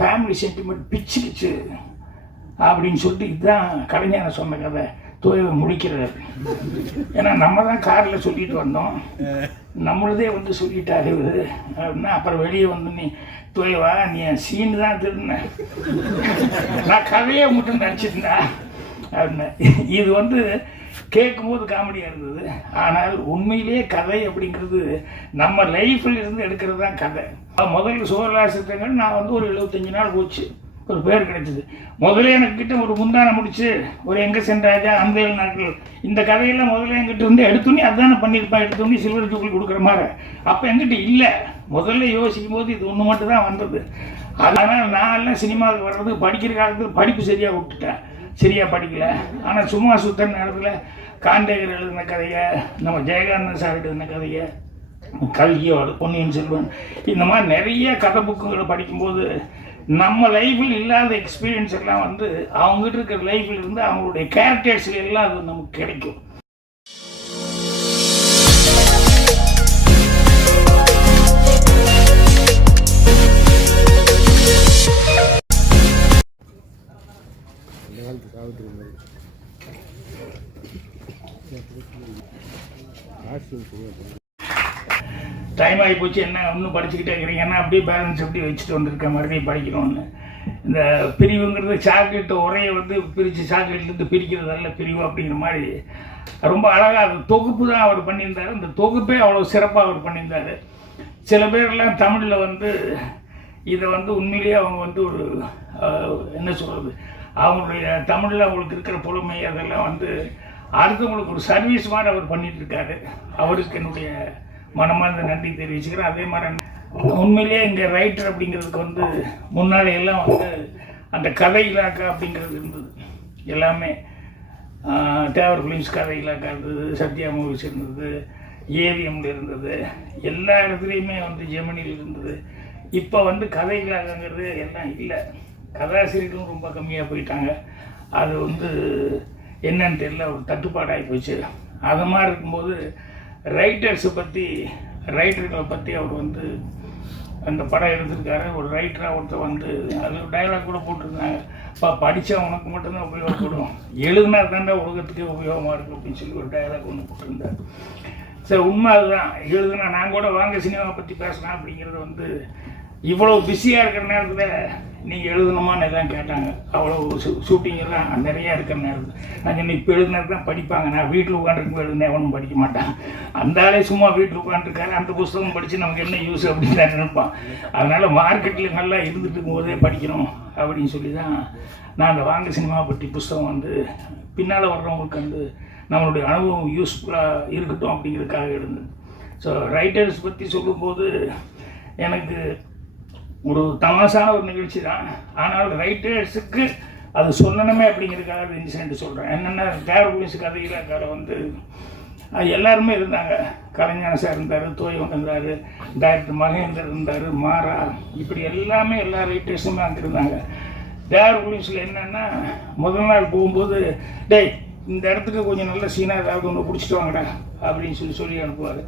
Family sentiment பிச்சுக்கிச்சு அப்படின்னு சொல்லிட்டு இதுதான் கலைஞனை சொன்ன கதை தோய்வை முடிக்கிறார். ஏன்னா நம்ம தான் காரில் சொல்லிட்டு வந்தோம், நம்மளதே வந்து சொல்லிட்டாரு அப்படின்னா அப்புறம் வெளியே வந்து நீ தோய்வா நீ என் சீனு தான் திருந்த, நான் கதையை மட்டும் நடிச்சிருந்தா அப்படின்னா. இது வந்து கேட்கும்போது காமெடியாக இருந்தது. ஆனால் உண்மையிலேயே கதை அப்படிங்கிறது நம்ம லைஃப்பில் இருந்து எடுக்கிறது தான் கதை. முதல்ல சுகலாசத்தங்கள் நான் வந்து ஒரு 75 நாள் போச்சு, ஒரு பேர் கிடைச்சிது. முதல்ல எனக்கிட்ட ஒரு முந்தானை முடிச்சு ஒரு எங்கே சென்றாஜா அந்த 7 நாட்கள் இந்த கதையெல்லாம் முதல்ல என்கிட்ட இருந்து எடுத்துனே அதுதானே பண்ணியிருப்பேன், எடுத்தோன்னே சில்வர் ஜூபிலி கொடுக்குற மாதிரி. அப்போ என்கிட்ட இல்லை, முதல்ல யோசிக்கும் போது இது ஒன்று மட்டும் தான் வந்தது. அதனால் நான் எல்லாம் சினிமாவுக்கு வர்றது படிக்கிற காலத்தில் படிப்பு சரியாக விட்டுட்டேன், சரியாக படிக்கல. ஆனால் சும்மா சுத்தர நேரத்தில் காண்டேகர் எழுதின கதையை, நம்ம ஜெயகாந்தன் சார் எழுதின கதையை, கல்கியோட பொன்னியின் செல்வன், இந்த மாதிரி நிறைய கதை புக்குகளை படிக்கும்போது நம்ம லைஃப்பில் இல்லாத எக்ஸ்பீரியன்ஸ் எல்லாம் வந்து அவங்ககிட்ட இருக்கிற லைஃப்பில் இருந்து அவங்களுடைய கேரக்டர்ஸ்ல எல்லாம் அது நமக்கு கிடைக்கும். டைம் ஆகி போச்சு, என்ன இன்னும் படிச்சுக்கிட்டே இருக்கிறீங்கன்னா அப்படியே பேலன்ஸ் எப்படி வச்சுட்டு வந்திருக்க மறுபடியும் படிக்கணும்னு. இந்த பிரிவுங்கிறது சாக்லேட்டு உரையை வந்து பிரித்து சாக்லேட்லேருந்து பிரிக்கிறதல்ல பிரிவு அப்படிங்கிற மாதிரி ரொம்ப அழகாக அது தொகுப்பு தான் அவர் பண்ணியிருந்தார். இந்த தொகுப்பே அவ்வளோ சிறப்பாக அவர் பண்ணியிருந்தார். சில பேர்லாம் தமிழில் வந்து இதை வந்து உண்மையிலேயே அவங்க வந்து ஒரு என்ன சொல்கிறது, அவங்களுடைய தமிழில் அவங்களுக்கு இருக்கிற புலமை அதெல்லாம் வந்து அடுத்தவங்களுக்கு ஒரு சர்வீஸ் மாதிரி அவர் பண்ணிட்டு இருக்காரு. அவருக்கு என்னுடைய மனமார்ந்த நன்றி தெரிவிச்சுக்கிறேன். அதே மாதிரி உண்மையிலேயே இங்கே ரைட்டர் அப்படிங்கிறதுக்கு வந்து முன்னாடி எல்லாம் வந்து அந்த கதை இலாக்கா அப்படிங்கிறது இருந்தது. எல்லாமே தேவர் ஃபிலிம்ஸ் கதை இலாக்கா இருந்தது, சத்யா மூவிஸ் இருந்தது, ஏவிஎம்ல இருந்தது, எல்லா இடத்துலையுமே வந்து ஜெமினியில் இருந்தது. இப்போ வந்து கதை இலாக்காங்கிறது எல்லாம் இல்லை, கதாசிரியர்களும் ரொம்ப கம்மியாக போயிட்டாங்க. அது வந்து என்னன்னு தெரியல, ஒரு தட்டுப்பாடாகி போச்சு. அது மாதிரி இருக்கும்போது ரைட்டர்ஸை பற்றி ரைட்டர்களை பற்றி அவர் வந்து அந்த படம் எடுத்திருக்காரு. ஒரு ரைட்டராக ஒருத்தர் வந்து அது ஒரு டைலாக் கூட போட்டிருந்தாங்க, படித்தா உனக்கு மட்டும்தான் உபயோகப்படும், எழுதுனா தாண்டா உலகத்துக்கே உபயோகமாக இருக்குது அப்படின்னு சொல்லி ஒரு டைலாக் ஒன்று போட்டிருந்தார். சரி, உண்மை அதுதான். எழுதுனா நான் கூட வாங்க சினிமாவை பற்றி பேசலாம் அப்படிங்கிறது வந்து இவ்வளோ பிஸியாக இருக்கிற நேரத்தில் நீங்கள் எழுதணுமான்னு எல்லாம் கேட்டாங்க. அவ்வளோ ஷூட்டிங்கெல்லாம் நிறையா இருக்கிற நேரத்தில் நான் சொன்னேன், இப்போ எழுதினது தான் படிப்பாங்க, நான் வீட்டில் உட்காந்துருக்கும் எழுதுனேன் ஒன்றும் படிக்க மாட்டான். அந்த ஆளே சும்மா வீட்டில் உட்காந்துருக்காரு, அந்த புஸ்தகம் படித்து நமக்கு என்ன யூஸ் அப்படின்னு தான் நினைப்பான். அதனால் மார்க்கெட்டில் நல்லா இருந்துட்டு இருக்கும்போதே படிக்கணும் அப்படின்னு சொல்லி தான் நான் அந்த வாங்க சினிமாவை பற்றி புஸ்தகம் வந்து பின்னால் வர்றவங்களுக்கு வந்து நம்மளுடைய அனுபவம் யூஸ்ஃபுல்லாக இருக்கட்டும் அப்படிங்கிறதுக்காக எழுந்தது. ஸோ ரைட்டர்ஸ் பற்றி சொல்லும்போது எனக்கு ஒரு தமாசான ஒரு நிகழ்ச்சி தான். ஆனால் ரைட்டர்ஸுக்கு அது சொல்லணுமே அப்படிங்கிறதுக்காக ஒரு இன்சிடென்ட் சொல்கிறேன். என்னென்னா தேவர் போலீஸ் கதையிலக்கார வந்து எல்லாருமே இருந்தாங்க. கலைஞர் சார் இருந்தார், தோய்வன் இருந்தார், டைரக்டர் மகேந்தர் இருந்தார், மாறா, இப்படி எல்லாமே எல்லா ரைட்டர்ஸுமே அங்கே இருந்தாங்க. தேவர் போலீஸில் என்னென்னா முதல் நாள் போகும்போது டேய் இந்த இடத்துக்கு கொஞ்சம் நல்ல சீனாக ஏதாவது ஒன்று பிடிச்சிட்டு வாங்கடா அப்படின்னு சொல்லி அனுப்புவார்.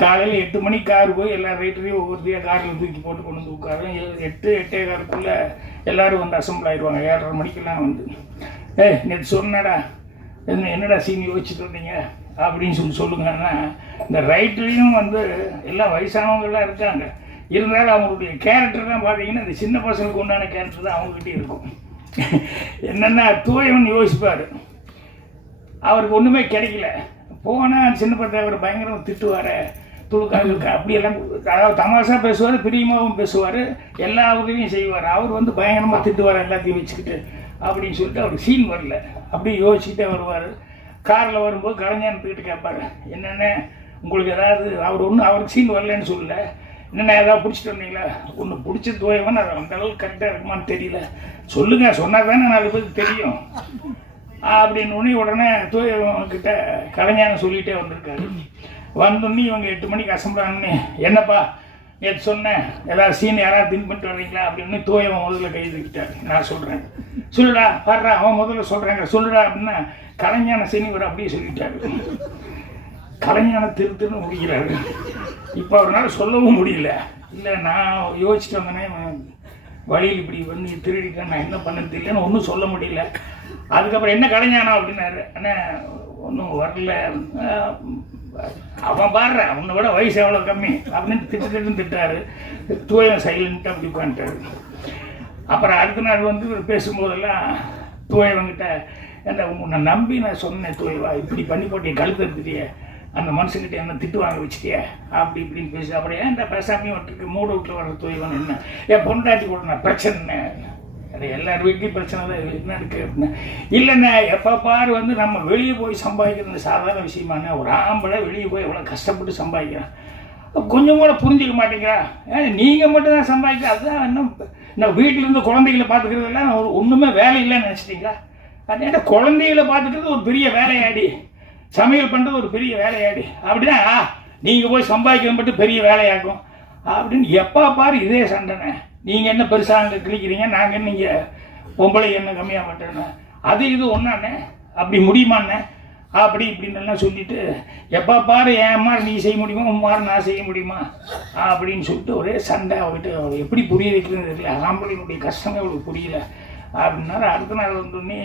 காலையில் 8 மணிக்கு கார் போய் எல்லா ரைட்டரையும் ஒவ்வொருத்தையாக காரில் தூக்கி போட்டு கொண்டு வந்து உட்காரு. 8-8:15 எல்லோரும் வந்து அசம்பிள் ஆகிடுவாங்க. 7:30 மணிக்கெல்லாம் வந்து நேற்று சொன்னடா என்னடா சீன் யோசிச்சுட்டு வந்தீங்க அப்படின்னு சொல்லுங்கன்னா, இந்த ரைட்டரையும் வந்து எல்லாம் வயசானவங்கெல்லாம் இருக்காங்க. இருந்தாலும் அவங்களுடைய கேரக்டர் தான் பார்த்தீங்கன்னா இந்த சின்ன பசங்களுக்கு உண்டான கேரக்டர் தான் அவங்ககிட்ட இருக்கும். என்னென்னா தூயவன் யோசிப்பார், அவருக்கு ஒன்றுமே கிடைக்கல, போனால் சின்ன பசங்க அவர் பயங்கரம் திட்டுவார், துளுக்காக அப்படியெல்லாம், அதாவது தமாஷா பேசுவார், பிரியமாகவும் பேசுவார், எல்லா உதவியும் செய்வார். அவர் வந்து பயங்கரமாக திட்டுவார் எல்லாத்தையும் வச்சுக்கிட்டு அப்படின்னு சொல்லிட்டு அவருக்கு சீன் வரல. அப்படியே யோசிச்சுட்டே வருவார். காரில் வரும்போது கலைஞானத்துக்கிட்ட கேட்பார், என்னென்ன உங்களுக்கு ஏதாவது, அவருக்கு சீன் வரலன்னு சொல்லல, என்னென்ன ஏதாவது பிடிச்சிட்டு வந்தீங்களா, ஒன்று பிடிச்ச தோயவன் அது அந்த அளவுக்கு கரெக்டாக இருக்குமான்னு தெரியல, சொல்லுங்கள், சொன்னால் தானே 4 பேருக்கு தெரியும் அப்படின்னு உடனே தோயவன்கிட்ட கலைஞானம் சொல்லிகிட்டே வந்திருக்காரு. வந்தோடனே இவங்க 8 மணிக்கு அசம்பிள் ஆனோடனே, என்னப்பா நேற்று சொன்னேன் ஏதாவது சீன் யாராவது தின் பண்ணிட்டு வர்றீங்களா அப்படின்னு தோயவன் முதல்ல கை தூக்கிட்டார். நான் சொல்கிறேன், சொல்லுடா பாடுறா, அவன் முதல்ல சொல்கிறாங்க சொல்லுடா அப்படின்னா கலைஞான சீனிவர் அப்படியே சொல்லிட்டாரு. கலைஞான திருன்னு முடிக்கிறாரு. இப்போ அவரால் சொல்லவும் முடியல. இல்லை நான் யோசிச்சுட்டு வந்தேனே வழியில் இப்படி பண்ணி திருடிட்டேன், நான் என்ன பண்ணது இல்லைன்னு ஒன்றும் சொல்ல முடியல. அதுக்கப்புறம் என்ன கலைஞானம் அப்படின்னாரு. ஆனால் ஒன்றும் வரல, அவன் பாடுற அவனை விட வயசு எவ்வளோ கம்மி அப்படின்னு திட்டாரு. தூயம் சைலண்ட்டாக அப்படி உட்காந்துட்டாரு. அப்புறம் அடுத்த நாள் வந்து பேசும்போதெல்லாம் தூயவங்கிட்ட, என்ன உன்னை நம்பி நான் சொன்னேன் தூயவா, இப்படி பண்ணி போட்டு கழுத்து எடுத்துட்டியே, அந்த மனுஷங்கிட்ட என்ன திட்டு வாங்க வச்சுட்டியே அப்படி இப்படின்னு பேசி, அப்புறம் ஏன் இந்த பேசாமையும் விட்டுருக்கு, மூடு விட்டு வர்ற தூயவன் என்ன, என் பொண்டாட்டி கூட நான் பிரச்சனை, அது எல்லார் வீட்லேயும் பிரச்சனை தான் என்ன இருக்குது அப்படின்னா, இல்லைண்ணே எப்போ பாரு வந்து நம்ம வெளியே போய் சம்பாதிக்கிறது சாதாரண விஷயமாண்ணே, ஒரு ஆம்பளை வெளியே போய் எவ்வளோ கஷ்டப்பட்டு சம்பாதிக்கிறான், கொஞ்சம் கூட புரிஞ்சிக்க மாட்டேங்கிறா, நீங்கள் மட்டும் தான் சம்பாதிக்கிறா, அதுதான் இன்னும் நான் வீட்டிலேருந்து குழந்தைகளை பார்த்துக்கிறதெல்லாம் ஒன்றுமே வேலை இல்லைன்னு நினச்சிட்டிங்களா, அதே குழந்தைகளை பார்த்துக்கிறது ஒரு பெரிய வேலையாடி, சமையல் பண்ணுறது ஒரு பெரிய வேலையாடி, அப்படின்னா நீங்கள் போய் சம்பாதிக்கிறது மட்டும் பெரிய வேலையாகும் அப்படின்னு எப்போ பாரு இதே சண்டைண்ணே. நீங்கள் என்ன பெருசாக அங்கே கிழிக்கிறீங்க, நாங்கள் நீங்கள் பொம்பளை என்ன கம்மியாக மாட்டேன்னு, அது இது ஒன்றாண்ணே, அப்படி முடியுமாண்ணே அப்படி இப்படின்னெல்லாம் சொல்லிவிட்டு எப்போ பாரு என் மாதிரி நீ செய்ய முடியுமா, உன் மாதிரி நான் செய்ய முடியுமா அப்படின்னு சொல்லிட்டு ஒரே சண்டை. அவகிட்ட அவள் எப்படி புரிய வைக்கிறது தெரியல, ஆம்பளையினுடைய கஷ்டமே அவளுக்கு புரியல அப்படின்னாரு. அடுத்த நாள் வந்தோடனே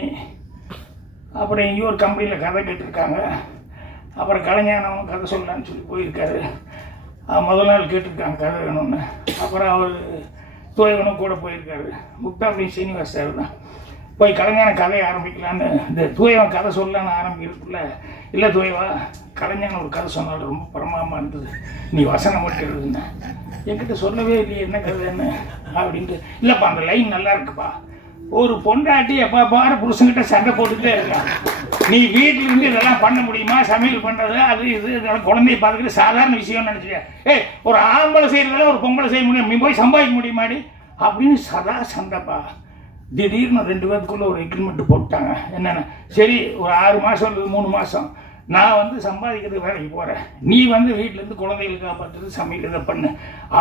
அப்புறம் எங்கேயோ ஒரு கம்பெனியில் கதை கேட்டிருக்காங்க. அப்புறம் கலைஞானம் கதை சொல்லலான்னு சொல்லி போயிருக்காரு. முதல் நாள் கேட்டிருக்காங்க கதை வேணும்னு. அப்புறம் அவர் தூயவனும் கூட போயிருக்காரு. முக்தாபுரி சீனிவாஸ் சார் தான் போய் கலைஞான கதையை ஆரம்பிக்கலான்னு, இந்த தூயவன் கதை சொல்லலான்னு ஆரம்பிக்கிறதுக்குள்ள, இல்லை தூயவா கலைஞான ஒரு கதை சொன்னாலும் ரொம்ப பிரமாதமாக இருந்தது, நீ வசனம் மட்டும் எழுதுன, என்கிட்ட சொல்லவே இல்லையே என்ன கதைன்னு அப்படின்ட்டு. இல்லைப்பா அந்த லைன் நல்லா இருக்குப்பா, ஒரு பொண்டாட்டி எப்போ பாரு புருஷன்கிட்ட சண்டை போட்டுக்கிட்டே இருக்கான், நீ வீட்டில் இருந்து இதெல்லாம் பண்ண முடியுமா, சமையல் பண்ணுறது அது இது இதெல்லாம் குழந்தைய பார்த்துக்கிட்டு சாதாரண விஷயம்னு நினச்சிட்டேன், ஒரு ஆம்பளை செய்கிறதெல்லாம் ஒரு பொம்பளை செய்ய முடியும், நீ போய் சம்பாதிக்க முடியுமாடி அப்படின்னு சதா சண்டைப்பா. திடீர்னு 2 பேருக்குள்ளே ஒரு எக்ரிமெண்ட் போட்டாங்க. என்னென்ன, சரி ஒரு 6 மாதம் இல்லை 3 மாதம் நான் வந்து சம்பாதிக்கிறதுக்கு வேலைக்கு போகிறேன், நீ வந்து வீட்டிலேருந்து குழந்தைகளுக்கு காப்பாற்றுறது சமையல் இதை பண்ணு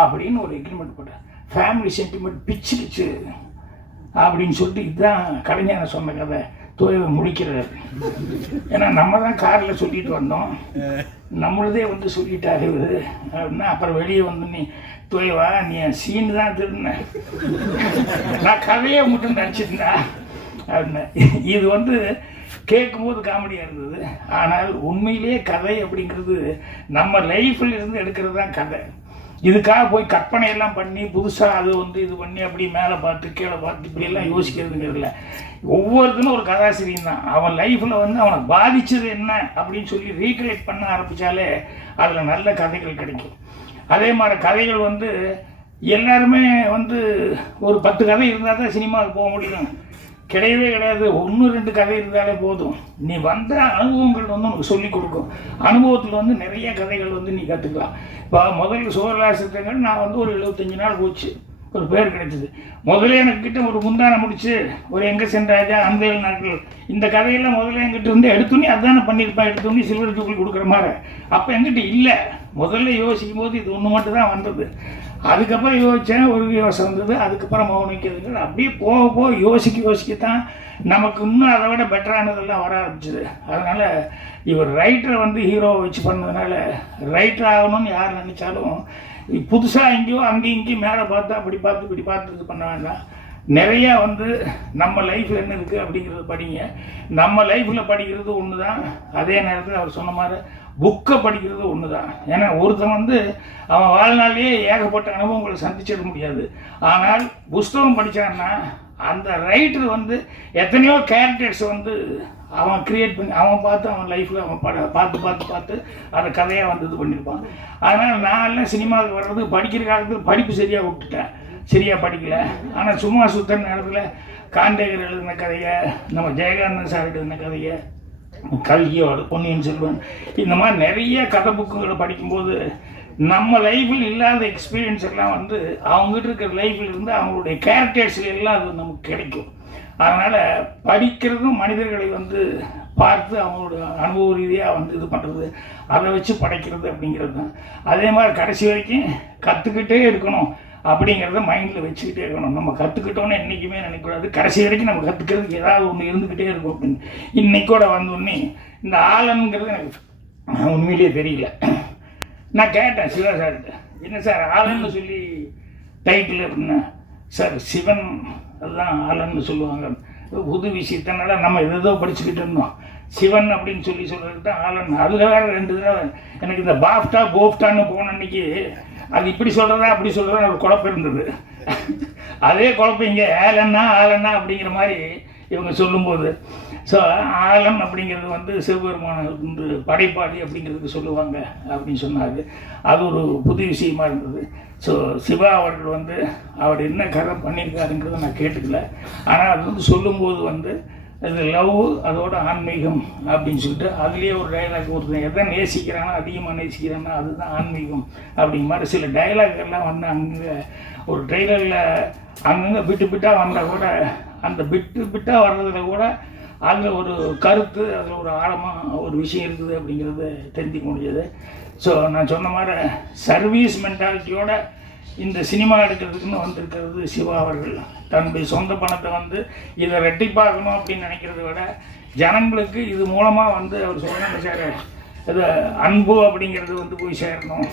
அப்படின்னு ஒரு எக்ரிமெண்ட் போட்டேன். ஃபேமிலி சென்டிமெண்ட் பிச்சுக்கிச்சு அப்படின்னு சொல்லிட்டு இதுதான் கலைஞான சொன்ன கதை. தூயவை முடிக்கிறார். ஏன்னா நம்ம தான் காரில் சொல்லிட்டு வந்தோம், நம்மளதே வந்து சொல்லிட்டாரு அப்படின்னா, அப்புறம் வெளியே வந்து நீ தூயவா நீ சீனு தான் திருந்த, நான் கதையை மட்டும் நடிச்சிருந்தா அப்படின்னா. இது வந்து கேட்கும்போது காமெடியாக இருந்தது, ஆனால் உண்மையிலேயே கதை அப்படிங்கிறது நம்ம லைஃப்பில் இருந்து எடுக்கிறது தான் கதை. இதுக்காக போய் கற்பனையெல்லாம் பண்ணி புதுசாக அது வந்து இது பண்ணி அப்படி மேலே பார்த்து கீழே பார்த்து இப்படியெல்லாம் யோசிக்கிறதுங்கிறதுல ஒவ்வொருத்தனும் ஒரு கதாசிரியன் தான். அவன் லைஃப்பில் வந்து அவனை பாதித்தது என்ன அப்படின்னு சொல்லி ரீக்ரியேட் பண்ண ஆரம்பித்தாலே அதில் நல்ல கதைகள் கிடைக்கும். அதே மாதிரி கதைகள் வந்து எல்லாருமே வந்து ஒரு 10 கதை இருந்தால் தான் சினிமாவுக்கு போக முடியும், கிடையவே கிடையாது. 1-2 கதை இருந்தாலே போதும். நீ வந்த அனுபவங்கள் வந்து உனக்கு சொல்லிக் கொடுக்கும். அனுபவத்தில் வந்து நிறைய கதைகள் வந்து நீ கற்றுக்கலாம். இப்போ முதல்ல சோழராசத்தங்கள் நான் வந்து ஒரு 75 நாள் போச்சு, ஒரு பேர் கிடைச்சிது. முதல்ல எனக்கிட்ட ஒரு முந்தானை முடிச்சு ஒரு எங்கே சென்றாஜா அந்த 7 நாட்கள் இந்த கதையெல்லாம் முதல்ல எங்கிட்ட இருந்து எடுத்துனே அதுதானே பண்ணியிருப்பேன், எடுத்துனே சில்வர் ஜூக்கில் கொடுக்குற மாதிரி. அப்போ எங்கிட்ட இல்லை, முதல்ல யோசிக்கும் போது இது ஒன்று மட்டும் தான் வந்தது. அதுக்கப்புறம் யோசித்தேன், ஒரு யோசனை வந்தது, அதுக்கப்புறம் மௌனிக்கிறதுக்கு அப்படியே போக போக யோசிக்கத்தான் நமக்கு இன்னும் அதை விட பெட்டரானதெல்லாம் வர ஆரம்பிச்சிது. அதனால் இவர் ரைட்டரை வந்து ஹீரோவை வச்சு பண்ணதுனால ரைட்டர் ஆகணும்னு யார் நினச்சாலும் புதுசாக எங்கேயோ அங்கேயும் இங்கேயும் மேலே பார்த்து அப்படி பார்த்து இப்படி பார்த்து இது பண்ண வேண்டாம். நிறையா வந்து நம்ம லைஃப்பில் என்ன இருக்குது அப்படிங்கிறத படிங்க. நம்ம லைஃப்பில் படிக்கிறது ஒன்று தான், அதே நேரத்தில் அவர் சொன்ன மாதிரி புக்கை படிக்கிறது ஒன்று தான். ஏன்னா ஒருத்தன் வந்து அவன் வாழ்நாளையே ஏகப்பட்ட அனுபவங்களை சந்திச்சிட முடியாது. ஆனால் புஸ்தகம் படித்தான்னா அந்த ரைட்டர் வந்து எத்தனையோ கேரக்டர்ஸ் வந்து அவன் க்ரியேட் பண்ணி அவன் பார்த்து அவன் லைஃப்பில் அவன் பார்த்து அதை கதையாக வந்து இது பண்ணியிருப்பான். அதனால் நான் எல்லாம் சினிமாவுக்கு வர்றது படிக்கிற காலத்தில் படிப்பு சரியாக விட்டுட்டேன், சரியாக படிக்கலை. ஆனால் சும்மா சுற்றுற நேரத்தில் காண்டேகர் எழுதின கதையை, நம்ம ஜெயகாந்தன் சார் எழுதின கதையை, கல்கியோட பொன்னியின் செல்வன், இந்த மாதிரி நிறைய கதை புக்குகளை படிக்கும்போது நம்ம லைஃப்பில் இல்லாத எக்ஸ்பீரியன்ஸ் எல்லாம் வந்து அவங்ககிட்ட இருக்கிற லைஃப்பில் இருந்து அவங்களுடைய கேரக்டர்ஸ்ல எல்லாம் அது நமக்கு கிடைக்கும். அதனால் படிக்கிறதும் மனிதர்களை வந்து பார்த்து அவங்களோட அனுபவ ரீதியாக வந்து இது பண்ணுறது, அதை வச்சு படைக்கிறது அப்படிங்கிறது தான். அதே மாதிரி கடைசி வரைக்கும் கற்றுக்கிட்டே இருக்கணும் அப்படிங்கிறத மைண்டில் வச்சுக்கிட்டே இருக்கணும். நம்ம கற்றுக்கிட்டோன்னு என்றைக்குமே நினைக்கக்கூடாது, கடைசி வரைக்கும் நம்ம கற்றுக்கிறதுக்கு ஏதாவது ஒன்று இருந்துக்கிட்டே இருக்கும் அப்படின்னு. இன்னைக்கூட வந்தோடனே இந்த ஆலன்கிறது எனக்கு உண்மையிலேயே தெரியல. நான் கேட்டேன் சிவா சார்கிட்ட, என்ன சார் ஆலன்னு சொல்லி டைட்டில் அப்படின்னா, சார் சிவன் அதுதான் ஆலன்னு சொல்லுவாங்க. புது விஷயத்தினால நம்ம ஏதோ படிச்சுக்கிட்டு இருந்தோம். சிவன் அப்படின்னு சொல்லி சொல்கிறது தான் ஆலன். அதில் வேறு 2 தடவை எனக்கு இந்த பாஃப்டா போஃப்டான்னு போன அன்னைக்கு அது இப்படி சொல்கிறதா அப்படி சொல்கிறதா ஒரு குழப்பம் இருந்தது. அதே குழப்பம் இங்கே ஆலன்னா அப்படிங்கிற மாதிரி இவங்க சொல்லும்போது, ஸோ ஆலன் அப்படிங்கிறது வந்து சிவபெருமான வந்து படைப்பாளி அப்படிங்கிறதுக்கு சொல்லுவாங்க அப்படின்னு சொன்னாங்க. அது ஒரு புது விஷயமா இருந்தது. ஸோ சிவா அவர்கள் வந்து அவர் என்ன கதை பண்ணியிருக்காருங்கிறத நான் கேட்டுக்கல. ஆனால் அது வந்து சொல்லும்போது வந்து இது லவ் அதோட ஆன்மீகம் அப்படின்னு சொல்லிட்டு அதுலேயே ஒரு டைலாக் ஒருத்தன் எதை நேசிக்கிறானோ அதிகமாக நேசிக்கிறானோ அதுதான் ஆன்மீகம் அப்படிங்கிற மாதிரி சில டைலாக்லாம் வந்து அங்கே ஒரு ட்ரெய்லரில் அங்கங்கே பிட்டாக வந்தால் கூட அந்த பிட்டாக வர்றதுல கூட அதில் ஒரு கருத்து, அதில் ஒரு ஆழமாக ஒரு விஷயம் இருக்குது அப்படிங்கிறது தெரிஞ்சுக்க முடிஞ்சது. ஸோ நான் சொன்ன மாதிரி சர்வீஸ் மென்டாலிட்டியோட இந்த சினிமா எடுக்கிறதுக்குன்னு வந்திருக்கிறது சிவா அவர்கள். தன்னுடைய சொந்த பணத்தை வந்து இதை ரெட்டிப்பாக்கணும் அப்படின்னு நினைக்கிறத விட ஜனங்களுக்கு இது மூலமாக வந்து அவர் சொல்கிறாங்க சார், இது அன்பு அப்படிங்கிறது வந்து போய் சேரணும்.